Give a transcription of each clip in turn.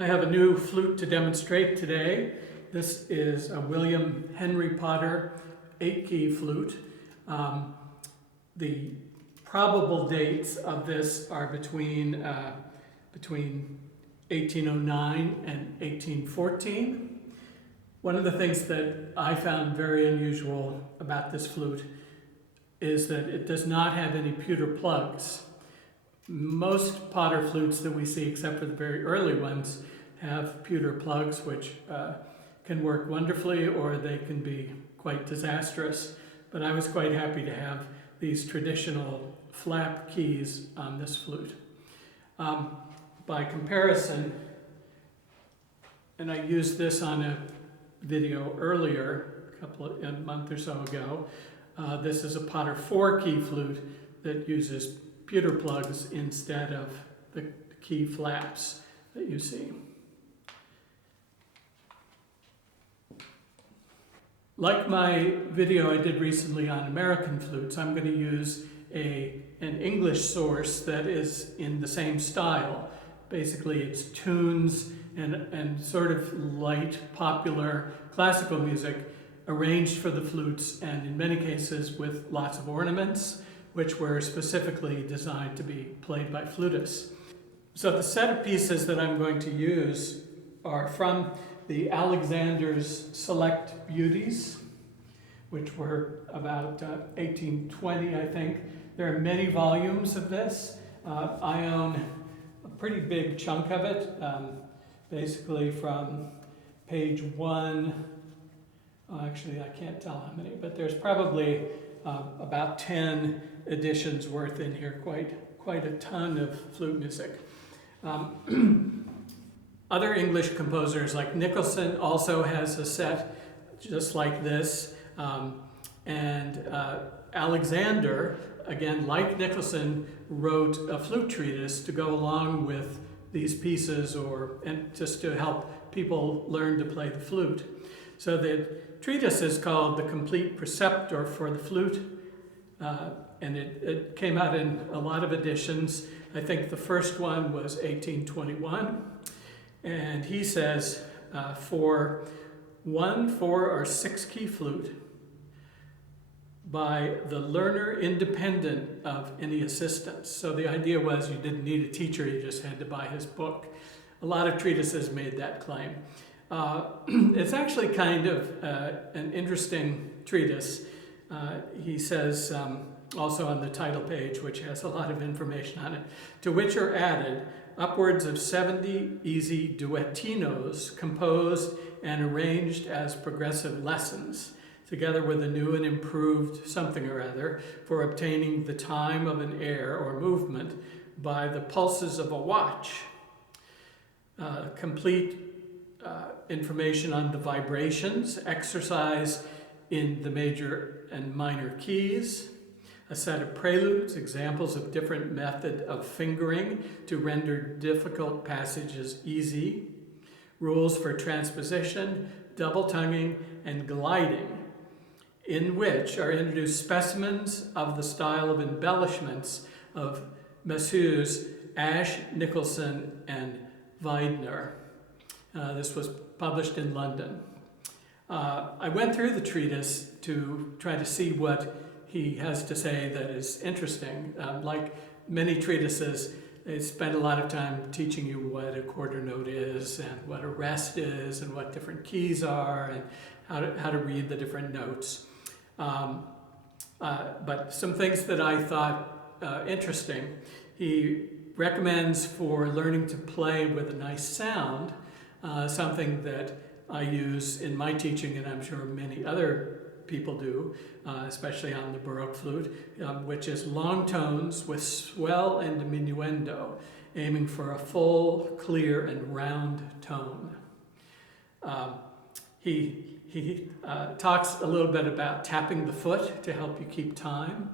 I have a new flute to demonstrate today. This is a William Henry Potter 8-key flute. The probable dates of this are between 1809 and 1814. One of the things that I found very unusual about this flute is that it does not have any pewter plugs. Most Potter flutes that we see, except for the very early ones, have pewter plugs, which can work wonderfully or they can be quite disastrous. But I was quite happy to have these traditional flap keys on this flute. By comparison, and I used this on a video earlier, a month or so ago, this is a Potter 4-key flute that uses pewter plugs instead of the key flaps that you see. Like my video I did recently on American flutes, I'm going to use an English source that is in the same style. Basically, it's tunes and sort of light, popular classical music arranged for the flutes, and in many cases with lots of ornaments, which were specifically designed to be played by flutists. So the set of pieces that I'm going to use are from the Alexander's Select Beauties, which were about 1820, I think. There are many volumes of this. I own a pretty big chunk of it, basically from page 1. Actually, I can't tell how many, but there's probably about 10 editions worth in here, quite a ton of flute music. Other English composers like Nicholson also has a set just like this, and Alexander, again like Nicholson, wrote a flute treatise to go along with these pieces, and just to help people learn to play the flute. So the treatise is called The Complete Preceptor for the Flute, and it came out in a lot of editions. I think the first one was 1821, and he says for 1, 4, or 6-key flute by the learner independent of any assistance. So the idea was you didn't need a teacher, you just had to buy his book. A lot of treatises made that claim. It's actually kind of an interesting treatise. He says, also on the title page, which has a lot of information on it, to which are added upwards of 70 easy duettinos composed and arranged as progressive lessons, together with a new and improved something or other for obtaining the time of an air or movement by the pulses of a watch. Complete information on the vibrations, exercise in the major and minor keys, a set of preludes, examples of different method of fingering to render difficult passages easy, rules for transposition, double tonguing, and gliding, in which are introduced specimens of the style of embellishments of Messrs. Ashe, Nicholson, and Widener. This was published in London. I went through the treatise to try to see what he has to say that is interesting. Like many treatises, they spend a lot of time teaching you what a quarter note is and what a rest is and what different keys are and how to read the different notes. But some things that I thought interesting, he recommends for learning to play with a nice sound, something that I use in my teaching, and I'm sure many other people do, especially on the Baroque flute, which is long tones with swell and diminuendo, aiming for a full, clear, and round tone. He talks a little bit about tapping the foot to help you keep time,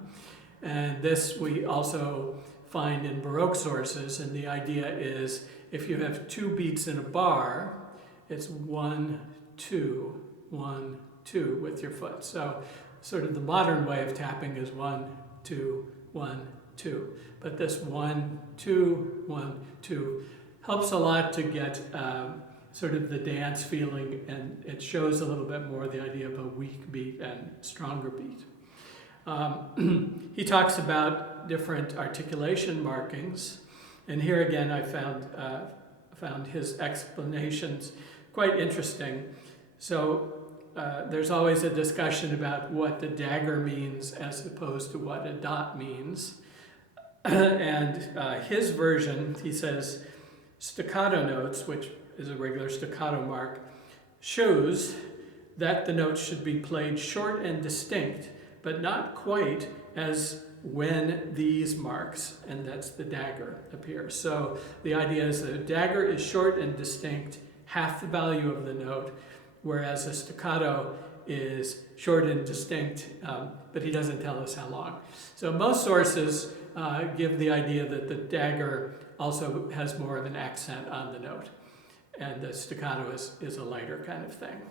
and this we also find in Baroque sources, and the idea is if you have 2 beats in a bar, it's 1, 2, 1, 2 with your foot. So sort of the modern way of tapping is 1, 2, 1, 2. But this 1, 2, 1, 2 helps a lot to get sort of the dance feeling, and it shows a little bit more the idea of a weak beat and stronger beat. He talks about different articulation markings, and here again I found his explanations quite interesting. So there's always a discussion about what the dagger means as opposed to what a dot means. And his version, he says, staccato notes, which is a regular staccato mark, shows that the notes should be played short and distinct, but not quite as when these marks, and that's the dagger, appear. So the idea is that a dagger is short and distinct, half the value of the note, whereas a staccato is short and distinct, but he doesn't tell us how long. So most sources give the idea that the dagger also has more of an accent on the note, and the staccato is a lighter kind of thing.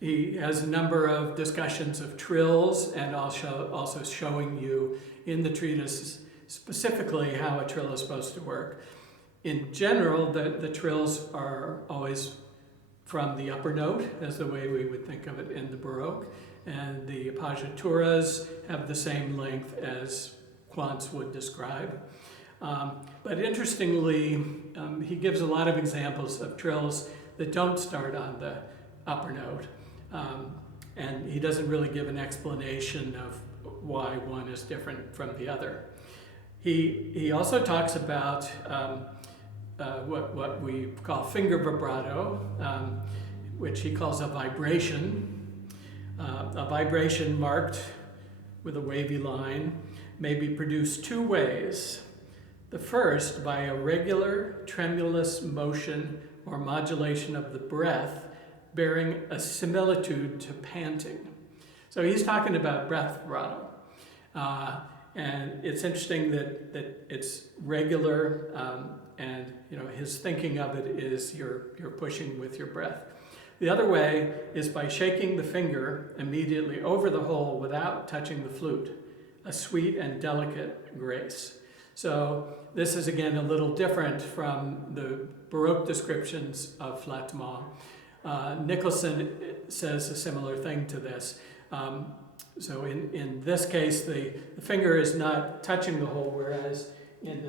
He has a number of discussions of trills, and also showing you in the treatise specifically how a trill is supposed to work. In general, the trills are always from the upper note, as the way we would think of it in the Baroque, and the appoggiaturas have the same length as Quantz would describe. But interestingly, he gives a lot of examples of trills that don't start on the upper note, and he doesn't really give an explanation of why one is different from the other. He also talks about what we call finger vibrato, which he calls a vibration. A vibration marked with a wavy line may be produced two ways. The first, by a regular tremulous motion or modulation of the breath, bearing a similitude to panting. So he's talking about breath vibrato. And it's interesting that it's regular, and his thinking of it is you're pushing with your breath. The other way is by shaking the finger immediately over the hole without touching the flute, a sweet and delicate grace. So this is again a little different from the Baroque descriptions of flattement. Nicholson says a similar thing to this. So in this case, the finger is not touching the hole, whereas in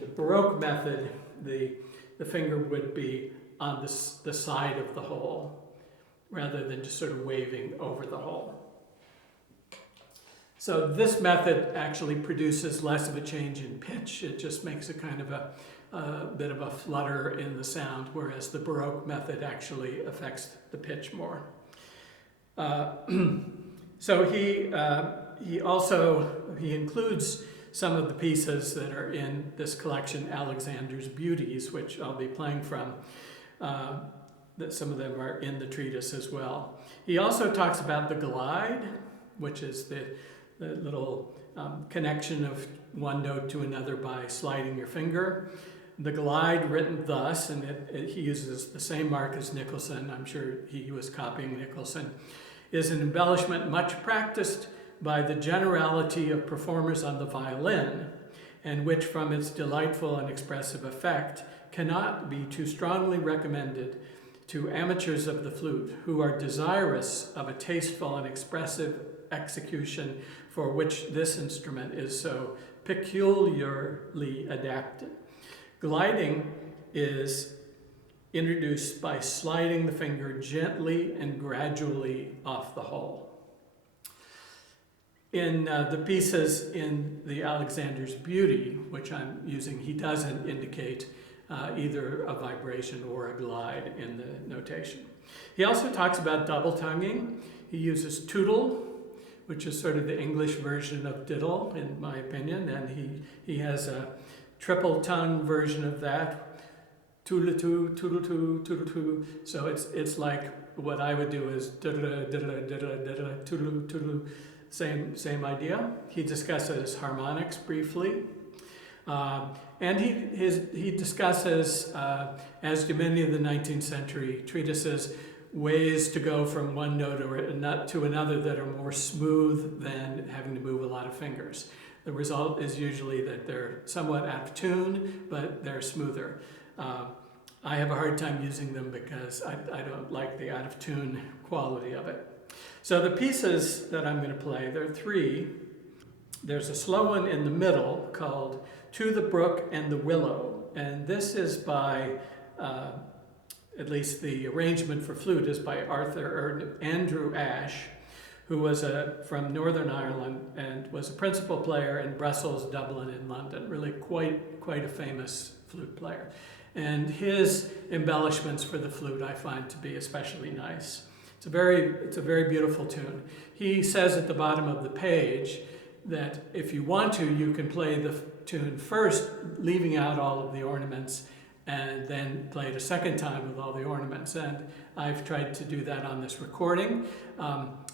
the Baroque method, the finger would be on the side of the hole, rather than just sort of waving over the hole. So this method actually produces less of a change in pitch. It just makes a kind of a bit of a flutter in the sound, whereas the Baroque method actually affects the pitch more. So he includes some of the pieces that are in this collection, Alexander's Beauties, which I'll be playing from. That some of them are in the treatise as well. He also talks about the glide, which is the little connection of one note to another by sliding your finger. The glide, written thus, and he uses the same mark as Nicholson, I'm sure he was copying Nicholson, is an embellishment much practiced by the generality of performers on the violin, and which from its delightful and expressive effect cannot be too strongly recommended to amateurs of the flute who are desirous of a tasteful and expressive execution for which this instrument is so peculiarly adapted. Gliding is introduced by sliding the finger gently and gradually off the hole. In the pieces in the Alexander's Beauty, which I'm using, he doesn't indicate either a vibration or a glide in the notation. He also talks about double tonguing. He uses tootle, which is sort of the English version of diddle, in my opinion, and he has a triple tongue version of that. Toodle-too, toodle-too, toodle-too. So it's like what I would do is diddle, diddle, diddle, diddle, toodle, toodle. Same idea. He discusses harmonics briefly. And he discusses, as do many of the 19th century treatises, ways to go from one note to another that are more smooth than having to move a lot of fingers. The result is usually that they're somewhat out of tune, but they're smoother. I have a hard time using them because I don't like the out of tune quality of it. So the pieces that I'm going to play, there are three. There's a slow one in the middle called To the Brook and the Willow. And this is by, at least the arrangement for flute is by Andrew Ashe, who was from Northern Ireland and was a principal player in Brussels, Dublin, and London. Really quite a famous flute player. And his embellishments for the flute I find to be especially nice. It's a very beautiful tune. He says at the bottom of the page that if you want to, you can play the tune first, leaving out all of the ornaments, and then play it a second time with all the ornaments. And I've tried to do that on this recording.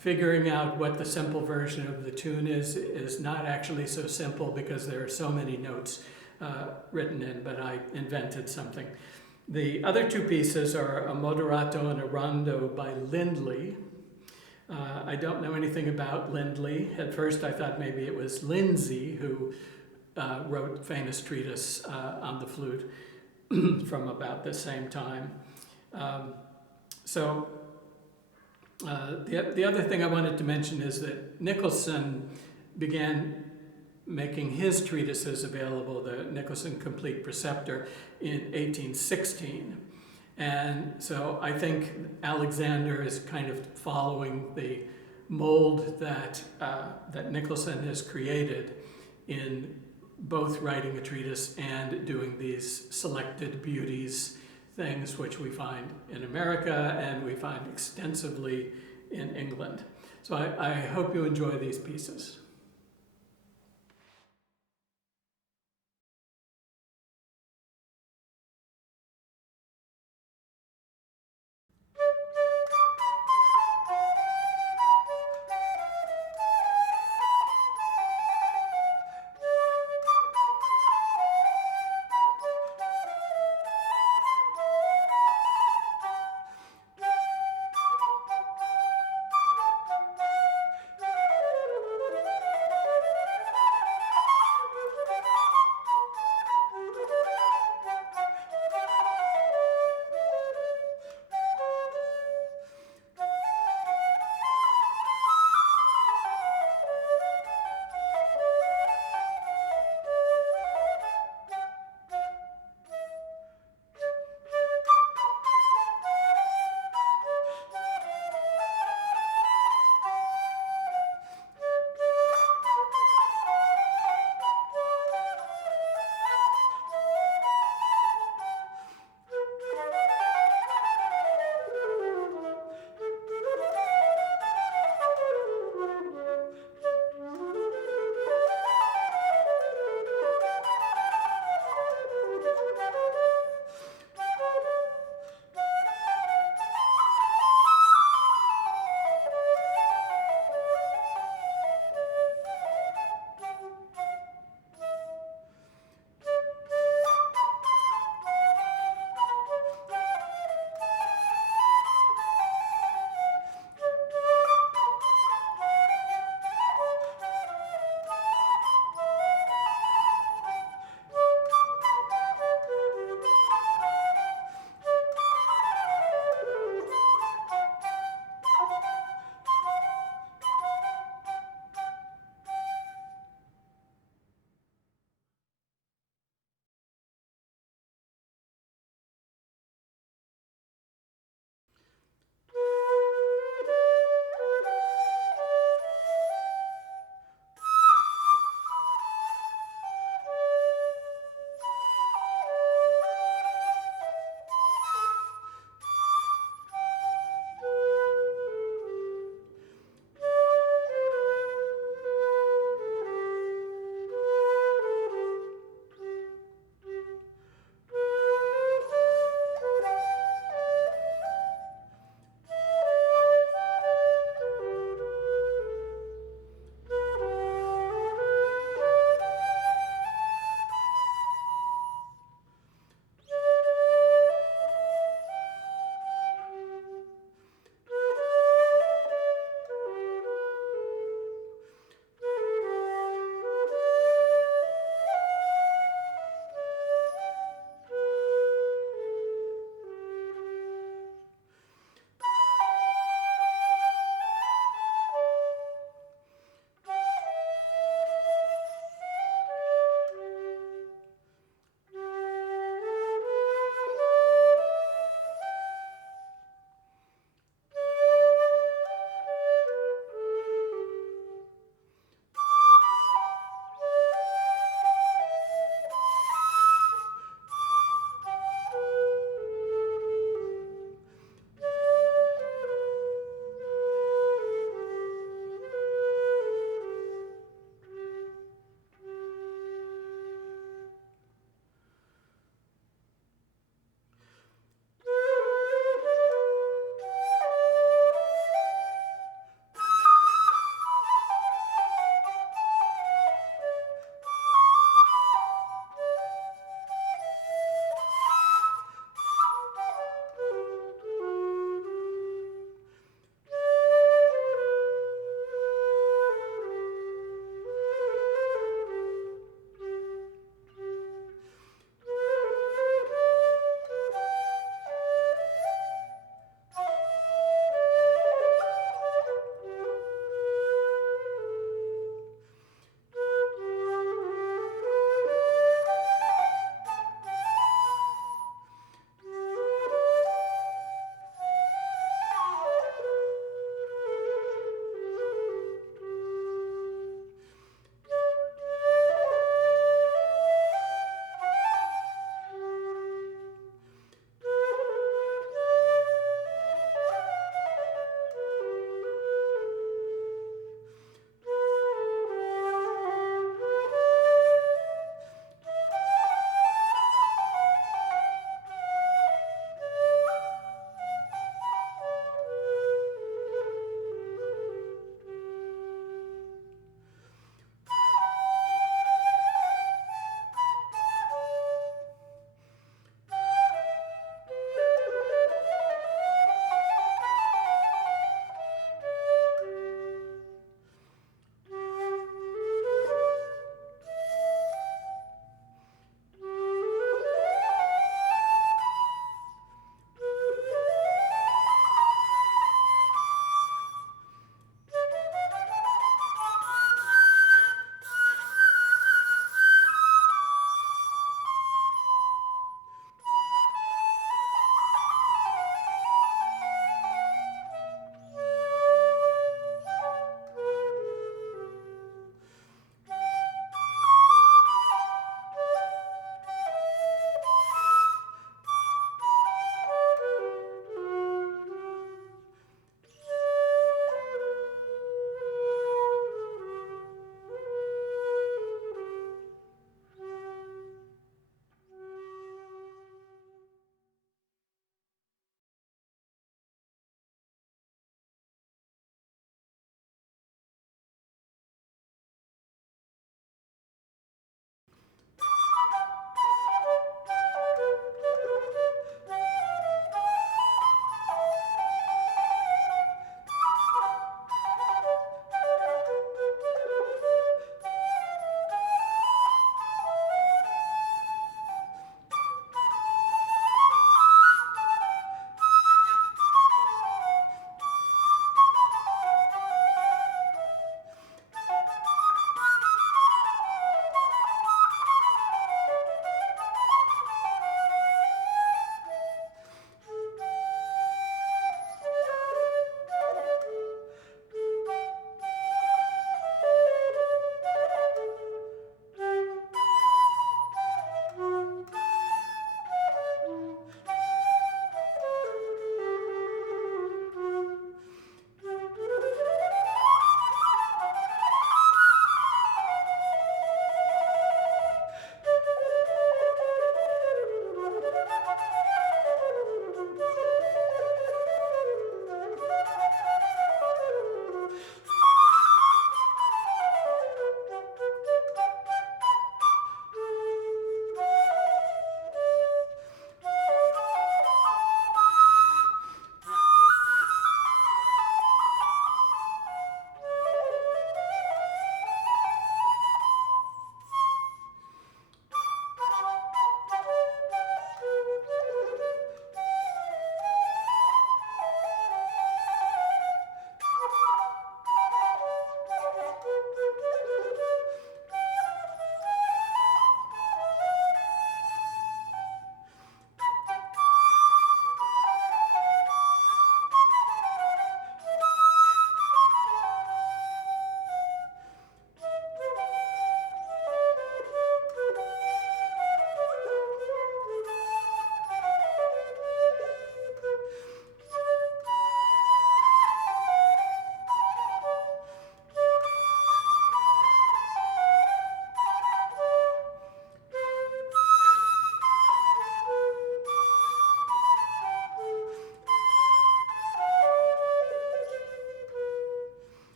Figuring out what the simple version of the tune is not actually so simple because there are so many notes written in, but I invented something. The other two pieces are a Moderato and a Rondo by Lindley. I don't know anything about Lindley. At first I thought maybe it was Lindsay who wrote famous treatise on the flute from about the same time. The other thing I wanted to mention is that Nicholson began making his treatises available, the Nicholson Complete Preceptor, in 1816. And so I think Alexander is kind of following the mold that Nicholson has created in both writing a treatise and doing these selected beauties things, which we find in America and we find extensively in England. So I hope you enjoy these pieces.